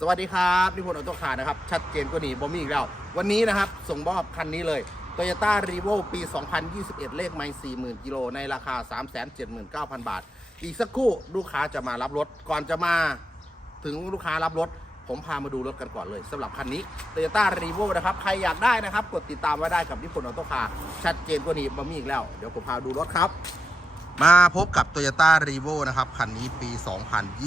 สวัสดีครับนิพนธ์ออโต้คาร์นะครับ ชัดเจนกว่านี้บอมีอีกแล้ว วันนี้นะครับ ส่งมอบคันนี้เลย Toyota r e v o ปี 2021 เลขไม่40,000 กิโล ในราคา 379,000 บาท อีกสักครู่ลูกค้าจะมารับรถ ก่อนจะมาถึงลูกค้ารับรถ ผมพามาดูรถกันก่อนเลยสำหรับคันนี้ Toyota r e v o นะครับ ใครอยากได้นะครับ กดติดตามไว้ได้กับนิพนธ์ออโต้คาร์ชัดเจนกว่านี้บอมีอีกแล้ว เดี๋ยวผมพาดูรถครับ มาพบกับ Toyota r e v o นะครับ คันนี้ปี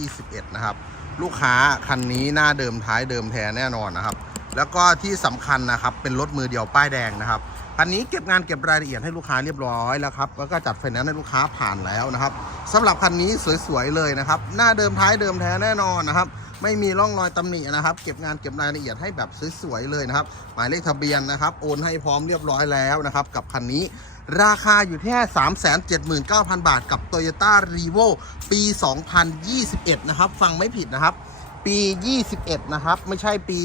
2021 นะครับ ลูกค้าคันนี้หน้าเดิมท้ายเดิมแท้แน่นอนนะครับ แล้วก็ที่สำคัญนะครับเป็นรถมือเดียวป้ายแดงนะครับคันนี้เก็บงานเก็บรายละเอียดให้ลูกค้าเรียบร้อยแล้วครับแล้วก็จัดไฟแนนซ์ให้ลูกค้าผ่านแล้วนะครับสำหรับคันนี้สวยๆเลยนะครับ หน้าเดิมท้ายเดิมแท้แน่นอนนะครับไม่มีร่องรอยตำหนินะครับ เก็บงานเก็บรายละเอียดให้แบบสวยๆเลยนะครับ หมายเลขทะเบียนนะครับ โอนให้พร้อมเรียบร้อยแล้วนะครับ กับคันนี้ ราคาอยู่แค่379,000 บาทกับ Toyota r e v o ปี 2021 นะครับ ฟังไม่ผิดนะครับ ปี 21 นะครับ ไม่ใช่ปี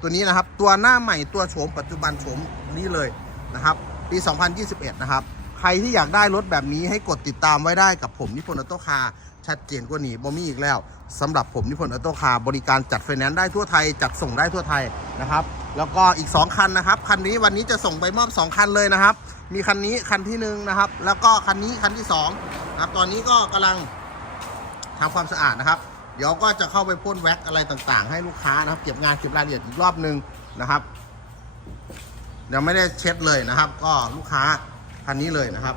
ตัวนี้นะครับ ตัวหน้าใหม่ตัวโฉมปัจจุบันโฉมนี้เลยนะครับ ปี 2021 นะครับ ใครที่อยากได้รถแบบนี้ให้กดติดตามไว้ได้กับผมนิพนธ์ออโตคาชัดเจนกว่านี้บ่มีอีกแล้วสำหรับผมนิพนธ์ออโตคาบริการจัดไฟแนนซ์ได้ทั่วไทย จัดส่งได้ทั่วไทยนะครับ แล้วก็อีก 2 คันนะครับ คันนี้วันนี้จะส่งไปมอบ 2 คันเลยนะครับ มีคันนี้คันที่หนึ่งนะครับ แล้วก็คันนี้คันที่2นะครับ ตอนนี้ก็กำลังทำความสะอาดนะครับ เดี๋ยวก็จะเข้าไปพ่นแว็กอะไรต่างๆ ให้ลูกค้านะครับ เก็บงานเก็บรายละเอียดอีกรอบหนึ่งนะครับยังไม่ได้เช็ดเลยนะครับ ก็ลูกค้าคันนี้เลยนะครับ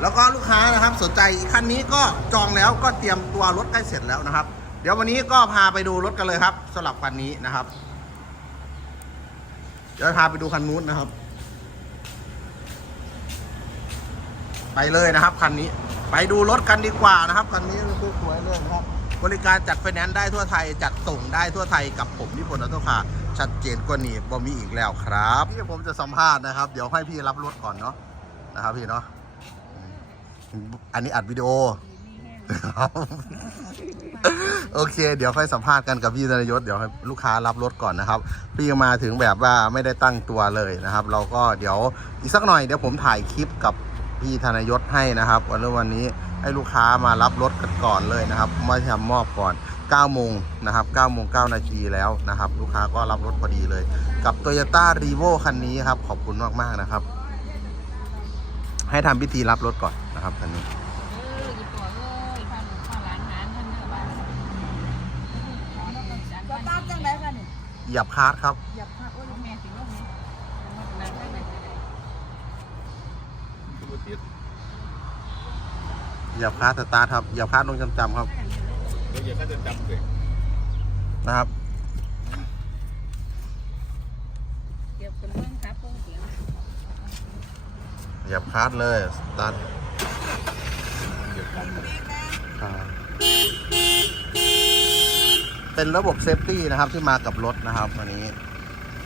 แล้วก็ลูกค้านะครับสนใจคันนี้ก็จองแล้วก็เตรียมตัวรถใกล้เสร็จแล้วนะครับ เดี๋ยววันนี้ก็พาไปดูรถกันเลยครับสำหรับคันนี้นะครับ เดี๋ยวพาไปดูคันนู้นนะครับ ไปเลยนะครับคันนี้ ไปดูรถกันดีกว่านะครับคันนี้สวยๆเลยนะครับ บริการจัดไฟแนนซ์ได้ทั่วไทย จัดส่งได้ทั่วไทยกับผมนิพนธ์ออโต้คาชัดเจนกว่านี้บ่มีอีกแล้วครับพี่ผมจะสัมภาษณ์นะครับ เดี๋ยวให้พี่รับรถก่อนเนาะนะครับพี่เนาะอันนี้อัดวิดีโอ โอเค เดี๋ยวค่อยสัมภาษณ์กันกับพี่ธนยศเดี๋ยวให้ลูกค้ารับรถก่อนนะครับ พี่มาถึงแบบว่าไม่ได้ตั้งตัวเลยนะครับ เราก็เดี๋ยวอีกสักหน่อยเดี๋ยวผมถ่ายคลิปกับพี่ธนยศให้นะครับวันนี้วันนี้ให้ลูกค้ามารับรถกันก่อนเลยนะครับมาทำมอบก่อน9โมงนะครับ9โมง9นาทีแล้วนะครับ ลูกค้าก็รับรถพอดีเลย กับ Toyota r e v o คันนี้ครับ ขอบคุณมาก ๆ นะครับ ให้ทำพิธีรับรถก่อนนะครับคันนี้ เอออีตัวเอ้ยพาหนูพาหลานหานท่านเด้อบ้าน สตาร์ทจังไดคะนี่ เหยียบคาร์ดครับ อย่าพลาดโอ้ยลูกแม่สิลูกนี้นั่งได้ไหมเหยียบคาร์ดสตาร์ทครับ เหยียบคาร์ดลงจำๆครับ แล้วอย่าเขาจะจำเลยนะครับ เก็บกันเบิ่งครับเบิ่งเสียงเหยียบคาร์ดเลย สตาร์ทเดี๋ยวกันครับ เป็นระบบเซฟตี้นะครับที่มากับรถนะครับวันนี้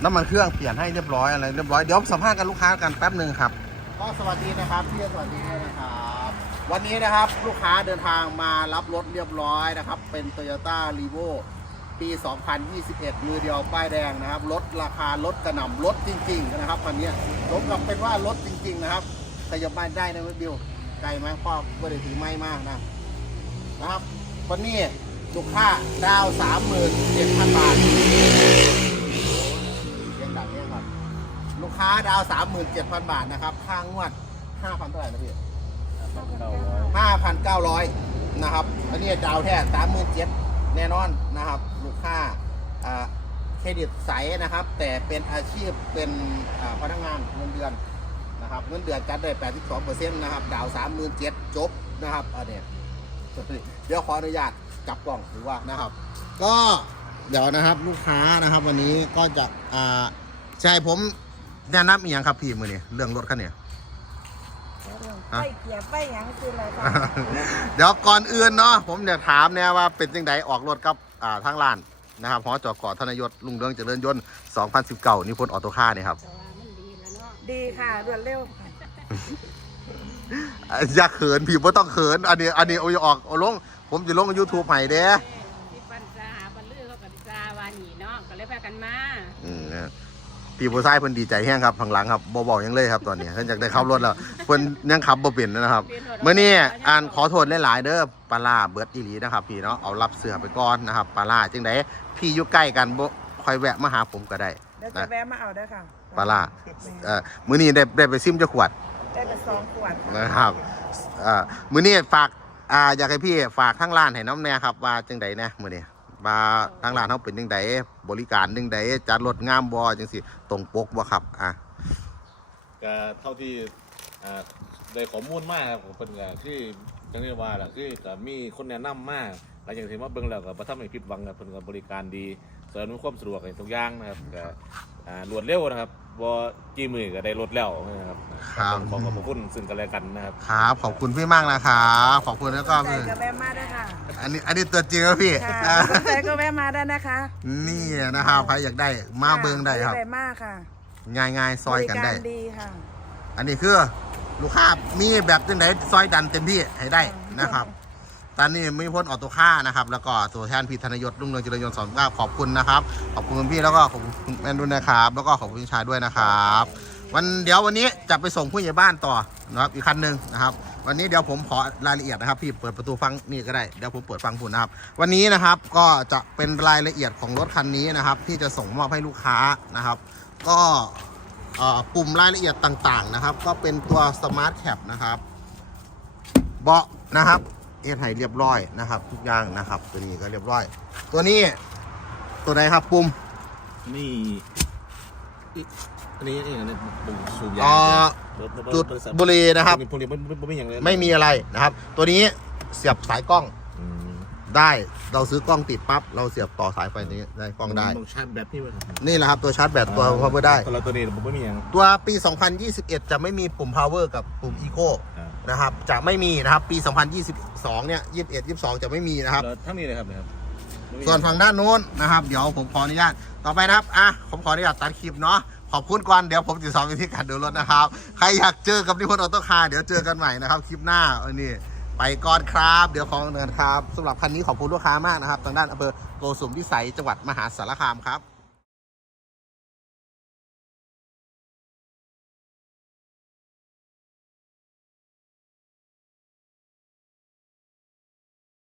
น้ำมันเครื่องเปลี่ยนให้เรียบร้อยอะไรเรียบร้อยเดี๋ยวสัมภาษณ์กับลูกค้ากันแป๊บหนึ่งครับ ก็สวัสดีนะครับพี่สวัสดีด้วยนะครับวันนี้นะครับลูกค้าเดินทางมารับรถเรียบร้อยนะครับ เป็น Toyota r e v o ปี 2021 มือเดียวป้ายแดงนะครับลดราคาลดกระหน่ำลดจริง ๆ นะครับคันนี้รถกับเป็นว่าลดจริง ๆ นะครับขยับบ้านได้นะบิวไกลไหมพ่อไม่ได้ถือไม้มากนะนะครับวันนี้ ลูกค้าดาวสามหมื่นเจ็ดพันบาทเรียงดังเรียงก่อนลูกค้าดาวสามหมื่นเจ็ดพันบาทนะครับค่างวดห้าพันเท่าไหร่นะพี่เก้าร้อยห้าพันเก้าร้อยนะครับอันนี้ดาวแท้สามหมื่นเจ็ดแน่นอนนะครับ ลูกค้าเครดิตใสนะครับ แต่เป็นอาชีพเป็นพนักงานเงินเดือนนะครับเงินเดือนจัดได้แปดสิบสองเปอร์เซ็นต์นะครับ ดาวสามหมื่นเจ็ดจบนะครับอันนี้เดี๋ยวขออนุญาต กลับกล่องถือว่านะครับ ก็เดี๋ยวนะครับลูกค้านะครับ วันนี้ก็จะอ่าใช่ผมแนะนำอีกอย่างครับพี่มือนี่เรื่องรถคันเนี้ยไปเกียร์ไปหยังคืออะไรคะเดี๋ยวก่อนอื่นเนาะผมเนี่ยถามเนี่ยว่าเป็นจังไดออกรถกับอ่าทางร้านนะครับหอจอกอธนยศลุงเรืองเจริญยนต์2019นิพนธ์ออโต้คาร์นี่ครับแต่ว่ามันดีแล้วเนาะดีค่ะรวดเร็วอะอย่าเขินพี่ไม่ต้องเขิน อันนี้ อันนี้เอาอย่าออกเอาลง ผมจะลงยูทูบให้เด้พี่ปันจาหาปันลือเขากับจาวาหนีเนาะก็เลยพากันมาอืมเนี่ยพี่ผู้ชายเพิ่นดีใจแห้งครับข้างหลังครับบ่บอกหยังเลยครับตอนนี้เพิ่นอยากได้ขับรถแล้วเพิ่นยังขับบ่เป็นนะครับเมื่อนี้อ่านขอโทษหลายๆเด้อปลาร้าเบิดอีหลีนะครับพี่เนาะเอารับเสือไปก่อนนะครับปลาร้าจังไดพี่อยู่ใกล้กันบ่ค่อยแวะมาหาผมก็ได้เดี๋ยวจะแวะมาเอาได้อค่ะปลาร้าเอ่อมื้อนี้ได้ได้ไปซิมจะขวดได้ไปสองขวดนะครับเอ่อมื้อนี้ฝาก อ่าอยากให้พี่ฝากทั้งร้านให้น้ำแน่ครับว่าจังไดนะมื้อนี้ว่าทางร้านเฮาเป็นจังไดบริการจังไดจัดรถงามบ่จังซี่ตรงปกบ่ครับอะก็เท่าที่อ่าได้ข้อมูลมากครับของเพิ่นก็คือจังนี้ว่าแหละคือก็มีคนแนะนำมากหลังจากที่มาเบิ่งแล้วก็บ่ทำให้ผิดหวังครับเพิ่นก็บริการดีเสริมความสะดวกให้ทุกอย่างนะครับก็อ่ารวดเร็วนะครับ บ่จี้มือก็ได้รถแล้วนะครับครับ ขอขอบพระคุณซึ่งกันและกันนะครับ ครับขอบคุณพี่มากนะครับขอบคุณแล้วก็ใจก็แวะมาได้อค่ะอันนี้อันนี้ตัวจริงครับพี่ค่ะสนใจก็แวะมาได้นะคะนี่นะครับใครอยากได้มาเบิ่งได้ครับได้มากค่ะง่ายๆซอยกันได้ บริารดีค่ะอันนี้คือลูกค้ามีแบบจังไดซอยดันเต็มที่ให้ได้นะครับ ตอนนี้ไมีพ้นออโต้ค่านะครับ แล้วก็ตัวแทนพีธนยศรุ่งเรืองจิรยนต์สอนว่าขอบคุณนะครับ ขอบคุณคุณพี่แล้วก็ขอบคุณคุณแม่ด้วยนะครับ แล้วก็ขอบคุณชายด้วยนะครับ วันเดี๋ยววันนี้จะไปส่งผู้ใหญ่บ้านต่อนะครับอีกคันหนึ่งนะครับ วันนี้เดี๋ยวผมขอรายละเอียดนะครับ พี่เปิดประตูฟังนี่ก็ได้เดี๋ยวผมเปิดฟังคุณนะครับ วันนี้นะครับก็จะเป็นรายละเอียดของรถคันนี้นะครับ ที่จะส่งมอบให้ลูกค้านะครับ ก็เอ่อกลุ่มรายละเอียดต่างๆนะครับ ก็เป็นตัว Smart Cap นะครับเบาะนะครับ เอทไห้เรียบร้อยนะครับ ทุกอย่างนะครับ ตัวนี้ก็เรียบร้อย ตัวนี้ ตัวไหนครับปุ่มนี่อีกอันนี้นี่อันนี้ปุ่มสูบยาเอ่อรถรถจุดบริษัทบุหรีนะครับพวกนี้มันมันมันไม่อย่างเลยไม่มีอะไรนะครับ ตัวนี้เสียบสายกล้องอืมได้เราซื้อกล้องติดปั๊บเราเสียบต่อสายไฟนี้ได้กล้องได้ต้องชาร์จแบบนี้ไว้ครับนี่แหละครับตัวชาร์จแบตตัว power ได้ตัวเราตัวนี้ผมไม่มีอย่างตัวปี 2021 จะไม่มีปุ่ม power กับปุ่ม eco ครับ นะครับ จะไม่มีนะครับ ปี 2022 เนี่ย 21 22 จะไม่มีนะครับ แล้วทั้งนี้เลยครับนะครับส่วนฝั่งด้านโน้นนะครับ เดี๋ยวผมขออนุญาต ต่อไปนะครับ อะ ผมขออนุญาตตัดคลิปเนาะ ขอบคุณก่อน เดี๋ยวผมจะสอนวิธีการดูรถนะครับ ใครอยากเจอกับนิพนธ์ออโต้คาร์เดี๋ยวเจอกันใหม่นะครับ คลิปหน้าเออนี่ไปก่อนครับ เดี๋ยวขอเนินครับสำหรับคันนี้ขอบคุณลูกค้ามากนะครับทางด้านอำเภอโกสุมพิสัยจังหวัดมหาสารคามครับ